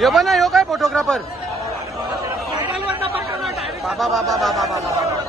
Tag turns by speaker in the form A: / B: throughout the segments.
A: यो पण यो काय फोटोग्राफर बाबा बाबा बाबा बाबा.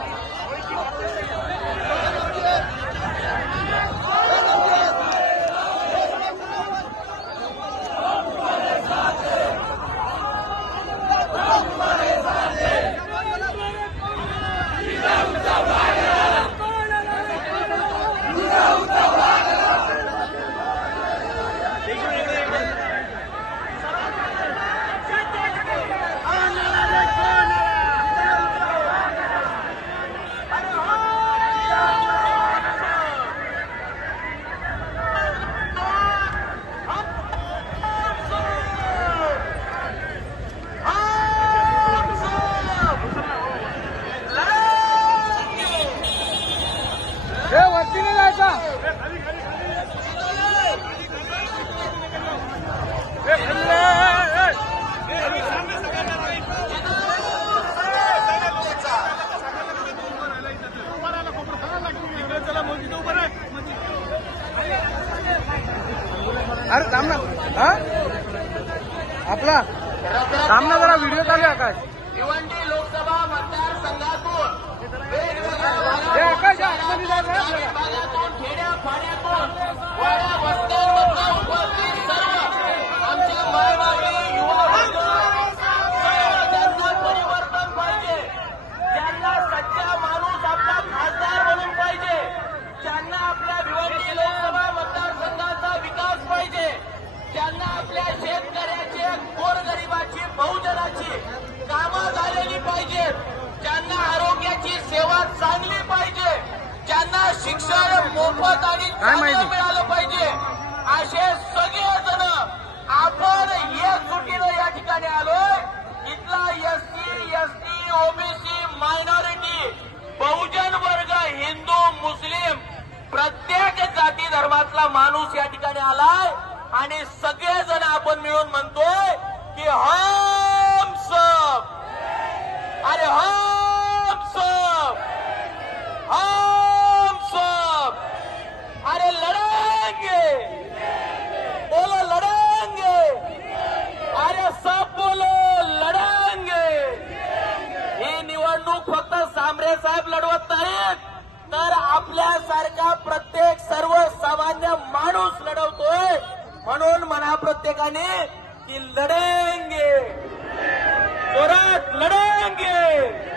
A: अरे थांब ना. हा? आपला. थांब ना जरा व्हिडिओ चालू आकाश.
B: भिवंडी लोकसभा मतदार वेगवेगळ्या
A: हे आकाश या आतमध्ये जायचं आहे आपल्याला.
B: भागातून खेड्यापाड्यातून वाड्या वस्त्यांमधून उपस्थित सर्व आमचे मायबाई युवा वर्ग, ज्यांना परिवर्तन पाहिजे ज्यांना सच्चा माणूस आपला खासदार म्हणून पाहिजे ज्यांना आपल्या भिवंडी लोकसभा मतदारसंघाचा विकास पाहिजे ज्यांना आपल्या शेतकऱ्याचे गोरगरिबाची बहुजनाची कामं झालेली पाहिजेत ज्यांना आरोग्याची सेवा चांगली पाहिजे. ज्यांना शिक्षण मोफत आणि? चांगलं मिळालं पाहिजे. असे सगळेजण आपण एकजुटीनं या ठिकाणी आलोय. इथला एससी एसटी ओबीसी मायनॉरिटी बहुजन वर्ग हिंदू मुस्लिम प्रत्येक जाती धर्मातला माणूस या ठिकाणी आलाय. आणि सगळेजण आपण मिळून म्हणतोय की हम आपल्यासारखा प्रत्येक सर्वसामान्य माणूस लढवतोय. म्हणून म्हणा प्रत्येकाने की लढेंगे. जोरात लढेंगे.